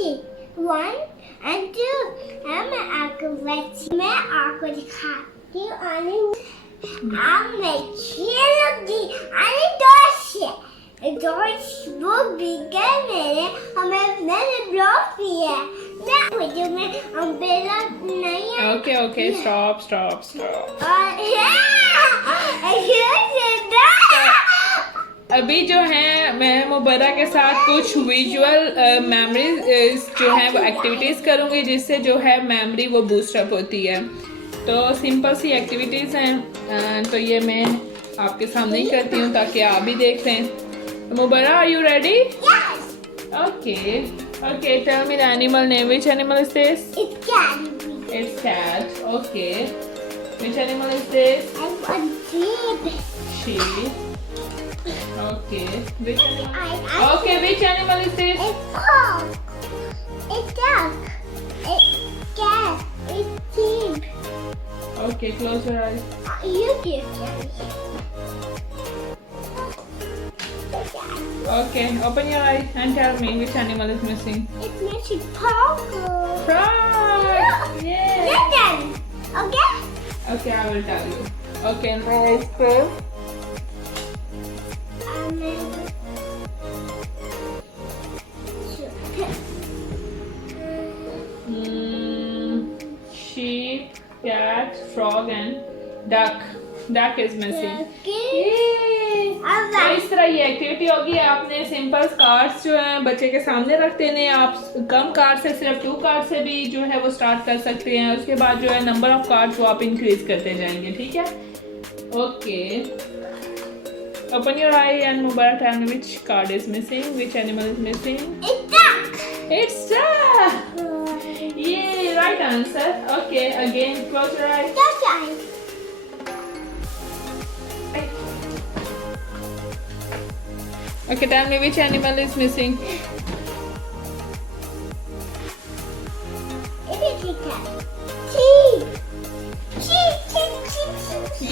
Okay, 1 and 2. मैं आपको दिखाती हूँ अब मैं खेलूंगी दोस्त वो बिगड़ मेरे हमें मैंने ब्लॉक भी है मैं वीडियो में अम्ब्रेला नहीं है Okay, stop. अभी जो है मैं मुबर्रा के साथ कुछ विजुअल मेमोरीज जो है वो एक्टिविटीज़ करूँगी जिससे जो है मेमोरी वो बूस्ट अप होती है। तो सिंपल सी एक्टिविटीज़ हैं तो ये मैं आपके सामने ही करती हूँ ताकि आप भी देख लें। Mubarra, are you ready? Yes. Okay, tell me the animal name. Which animal is this? It can be. It's cat. Okay. Which animal is this? And a sheep. Sheep. Okay. Which animal? I Okay, which animal is this? It's cock. It's duck. It's cat. It's sheep. Okay, close your eyes. You give me. Okay, open your eyes and tell me which animal is missing. It's missing Pogo. Frog! Yeah! Listen. Okay? Okay, I will tell you. Okay, roll, scroll. Sheep, cat, frog and duck. Duck is missing. तो इस तरह ये activity होगी। आपने simple cards जो हैं बच्चे के सामने रख देने। आप कम कार्ड से सिर्फ 2 कार्ड से भी जो है वो स्टार्ट कर सकते हैं। उसके बाद जो है नंबर ऑफ कार्ड्स वो आप इंक्रीज करते जाएंगे। ठीक है? Okay, open your eye and Mubarak, tell me which card is missing, which animal is missing. It's duck. ये right answer. Okay, again close your eye. Okay, tell me which animal is missing.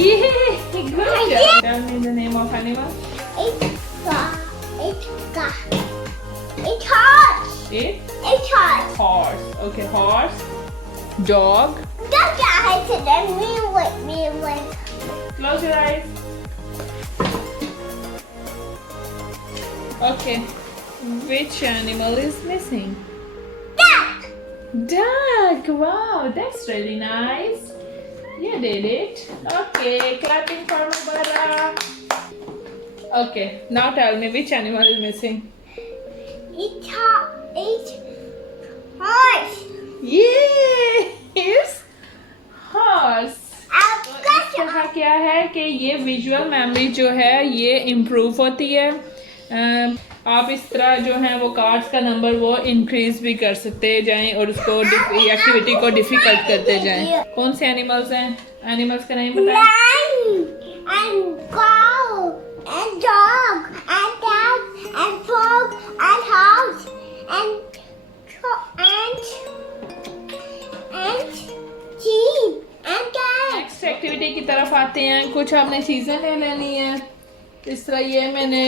Yeah, good job. Tell me the name of animal. It's horse. It's horse. Okay, horse. Dog. Close your eyes. Okay, which animal is missing? Duck. Wow, that's really nice. You did it. Okay, clapping for Mubarra. Okay, now tell me which animal is missing. It's horse. Yeah, it's horse. इस तरह क्या है कि ये visual memory जो है ये improve होती है। आप इस तरह जो है वो कार्ड्स का नंबर वो इंक्रीज भी कर सकते जाएं और उसको एक्टिविटी को डिफिकल्ट करते जाएं। कौन से एनिमल्स हैं? एनिमल्स का नाम बताएं। Lion and cow and dog and cat and frog and house and sheep and cat. Next activity की तरफ आते हैं। कुछ आपने चीज़ें ले लेनी है। इस तरह ये मैंने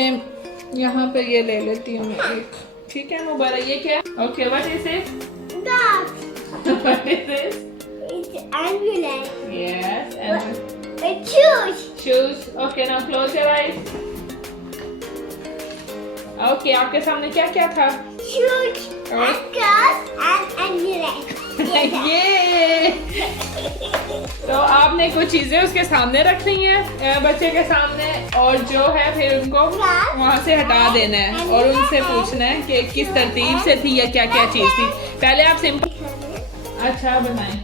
यहाँ पे ये ले लेती हूँ मैं एक। ठीक है मुबारक, ये क्या? Okay, what is it? What is this? It's ambulance. Yes, and It's shoes. shoes. Okay, now close your eyes. Okay, आपके सामने क्या क्या था? Shoes and clothes and ambulance. ये तो आपने कुछ चीजें उसके सामने रखनी है बच्चे के सामने और जो है फिर उनको वहाँ से हटा देना है और उनसे पूछना है कि किस तरतीब से थी या क्या क्या चीज थी। पहले आप सिंपल अच्छा बनाएं।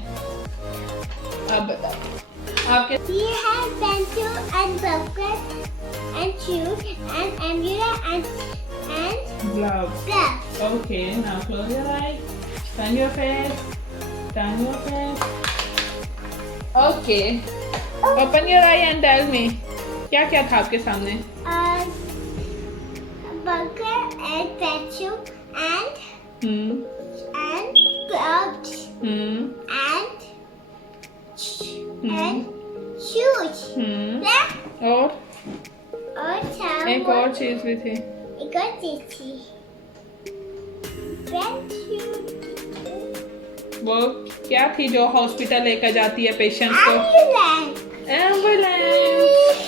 अब बताओ आपके। We have pencil and bucket and shoes and ambulance and gloves. gloves. Okay, now close your eyes. Turn your face. Turn your face. Okay. Open your eye and tell me. क्या क्या था आपके सामने? Bucket and pencil and gloves and shoes. और एक और चीज भी थी। एक और चीज थी। वो क्या थी जो हॉस्पिटल लेकर जाती है पेशेंट्स को? एम्बुलेंस।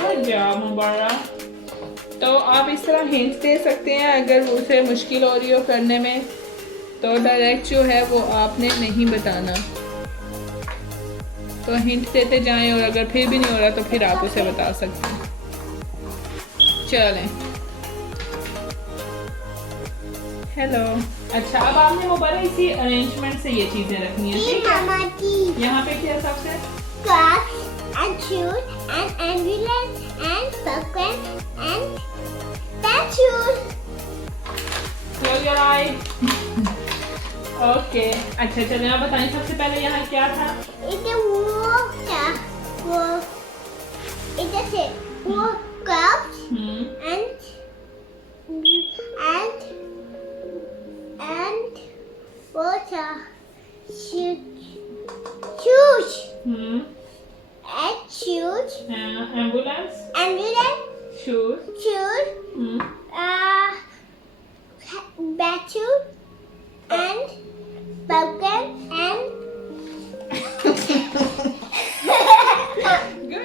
गुड जॉब मुबारक। तो आप इस तरह हिंट दे सकते हैं अगर उसे मुश्किल हो रही हो करने में, तो डायरेक्ट जो है वो आपने नहीं बताना, तो हिंट देते जाएं और अगर फिर भी नहीं हो रहा तो फिर आप उसे बता सकते हैं। चलें। हेलो। अच्छा, अब आपने मुबारक इसी अरेंजमेंट से ये चीजें रखनी है, ठीक है? यहाँ पे क्या सबसे? Clothes and shoes and ambulance and popcorn and statues. Close your eye. Okay. अच्छा चलिए आप बताएं सबसे पहले यहाँ क्या था? इधर वो क्या? वो इधर से वो cups and वो क्या? Shoes. And shoes. Ambulance. Ambulance. Shoes. Shoes. Battle and popcorn and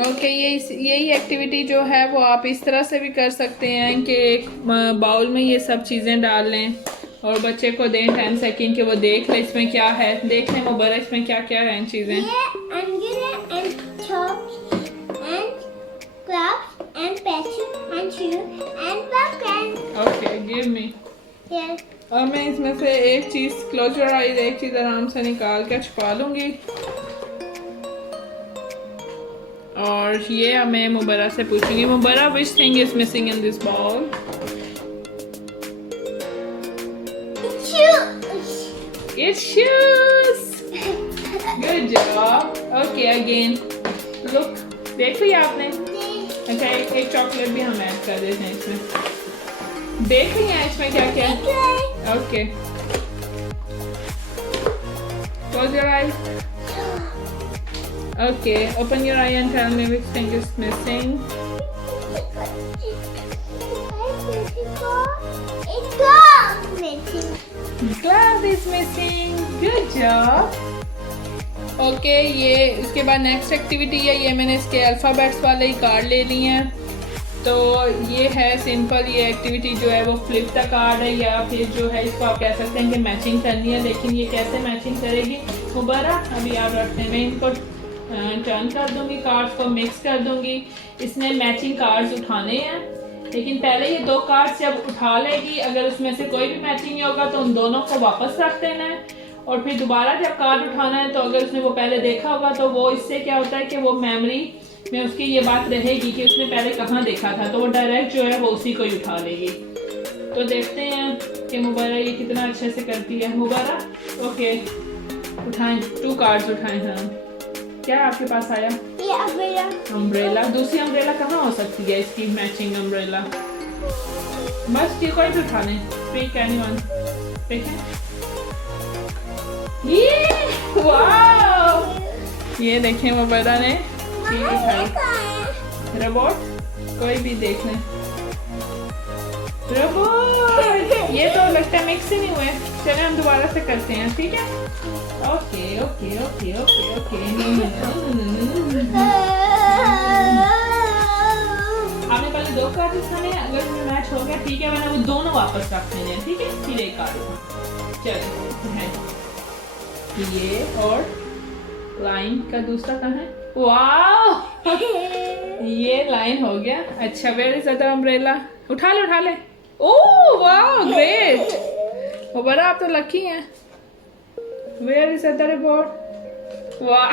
okay, यही एक्टिविटी जो है वो आप इस तरह से भी कर सकते हैं कि एक बाउल में ये सब चीज़ें डाल लें और बच्चे को दें 10 सेकंड के वो देख ले इसमें क्या है, देख लें मुबारक इसमें क्या क्या है चीज़ें। and chops and crabs and patches and shoes and popcorn. Okay, give me. Yes. अब मैं इसमें से एक चीज़ क्लोज योर आईज, एक चीज़ आराम से निकाल के छुपा लूँगी और ये अब मैं मुबारक से पूछूंगी, Mubarak which thing is missing in this ball? Shoes. It's shoes. Good job. Okay, again. Look, देख लिया आपने? अच्छा, एक चॉकलेट भी हम ऐड कर देते हैं इसमें। देख लिया इसमें क्या क्या है? Okay. Close your eyes. Okay, open your eye and tell me which thing is missing. Glass is missing. Good job. Okay, ये इसके बाद नेक्स्ट एक्टिविटी है, ये मैंने इसके अल्फ़ाबेट्स वाले ही कार्ड ले लिए हैं। तो ये है सिंपल, ये एक्टिविटी जो है वो फ्लिप द कार्ड है या फिर जो है इसको आप कह सकते हैं कि मैचिंग करनी है, लेकिन ये कैसे मैचिंग करेगी मुबारक अभी आप रखते हैं। मैं इनको टर्न कर दूंगी, कार्ड्स को मिक्स कर दूंगी। इसने मैचिंग कार्ड्स उठाने हैं, लेकिन पहले ये दो कार्ड्स जब उठा लेगी अगर उसमें से कोई भी मैचिंग नहीं होगा तो उन दोनों को वापस रख देना है और फिर दोबारा जब कार्ड उठाना है तो अगर उसने वो पहले देखा होगा तो वो इससे क्या होता है कि वो मेमोरी में उसकी ये बात रहेगी कि उसने पहले कहाँ देखा था, तो वो डायरेक्ट जो है वो उसी को ही उठा लेगी। तो देखते हैं कि मुबारक ये कितना अच्छे से करती है। मुबारक ओके, उठाएं, 2 कार्ड्स उठाएं। हाँ, क्या आपके पास आया? ये अम्ब्रेला। अम्ब्रेला। दूसरी अम्ब्रेला कहाँ हो सकती है इसकी मैचिंग अम्ब्रेला? बस ये कोई भी उठा लें। Pick anyone. ठीक है, ये वाह, ये देखें मुबारक ने चीज उठाई। रोबोट, कोई भी देख लें। रोबोट, ये तो लगता है मिक्स ही नहीं हुए। चले हम दोबारा से करते हैं, ठीक है? Okay okay okay okay okay. आपने पहले 2 कार्ड उठाने हैं, अगर उसमें मैच हो गया ठीक है, वरना वो दोनों वापस रख देने हैं, ठीक है? फिर एक कार्ड उठा। चलो है ये, और लाइन का दूसरा कहाँ है? वाह, ये लाइन हो गया। अच्छा, वेयर इज अदर अम्ब्रेला? उठा ले। ओह वाह, ग्रेट मुबारक, आप तो लकी हैं। Where is other board? वाह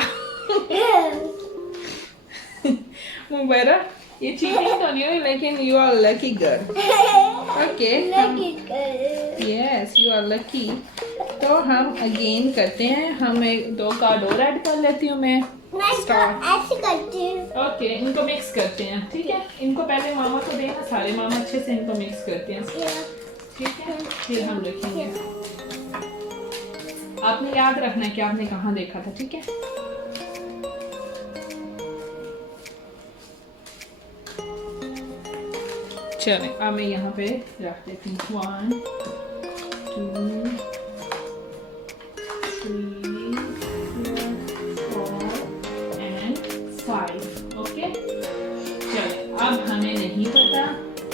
मुबारक, ये चीटिंग तो नहीं हुई लेकिन you are lucky girl. Okay, yes you are lucky. तो हम अगेन करते हैं, हम 2 कार्ड और ऐड कर लेती हूँ मैं। ऐसे करती हूँ। ओके, इनको मिक्स करते हैं, ठीक है? इनको पहले मामा को देना, सारे मामा अच्छे से इनको मिक्स करते हैं, ठीक है? फिर हम रखेंगे। आपने याद रखना है कि आपने कहाँ देखा था, ठीक है? चलें अब मैं यहाँ पे रख देती हूँ 1 2 3 4 and 5 ओके। चलें अब हमें नहीं पता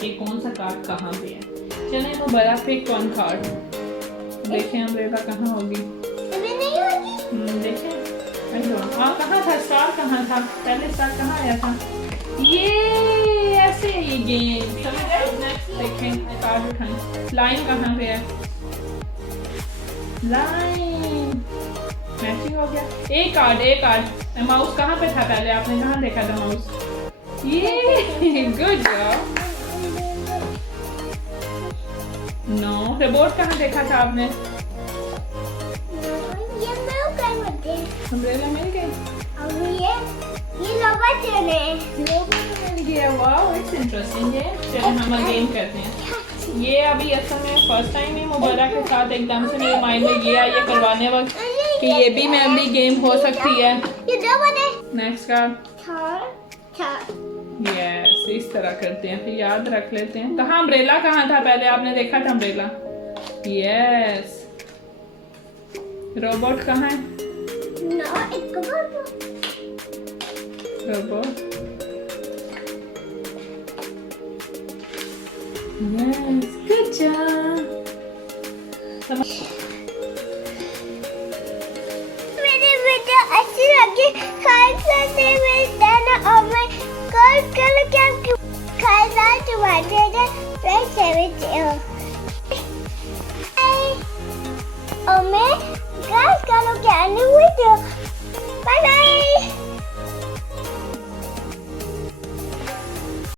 कि कौन सा कार्ड कहाँ पे है। चलें तो बड़ा पिक वन कार्ड, देखें अम्ब्रेला कहाँ होगी। अभी नहीं होगी। देखें कहाँ था स्टार, कहाँ था पहले स्टार कहाँ आया था। ये ऐसे है ये गेम, समझ आए। नेक्स्ट देखें कार्ड उठाएं, लाइन कहाँ पे है, लाइन मैचिंग हो गया। एक कार्ड माउस कहाँ पे था पहले, आपने कहाँ देखा था माउस। ये गुड जॉब। नो रिपोर्ट कहाँ देखा था आपने, ये मैं कर सकती हूँ। अम्ब्रेला मिल गई। अब ये लोबर चले। गया वाओ इट्स इंटरेस्टिंग है। चलिए हम गेम करते हैं। ये अभी असल में फर्स्ट टाइम ही मुबारक के साथ एकदम से मेरे माइंड में ये आई है करवाने वक्त कि ये भी मेमोरी गेम हो सकती है। ये दो बने। नेक्स्ट कार्ड था। यस इस तरह करते हैं, फिर याद रख लेते हैं। कहाँ अम्ब्रेला कहाँ था पहले, आपने देखा था अम्ब्रेला। यस रोबोट कहाँ है, No, एक रोबोट। Yes good job. मेरी वीडियो अच्छी लगी खास करने में देना और मैं कल क्या खासा तुम्हारे और मैं खास करो क्या नहीं वीडियो। Bye bye.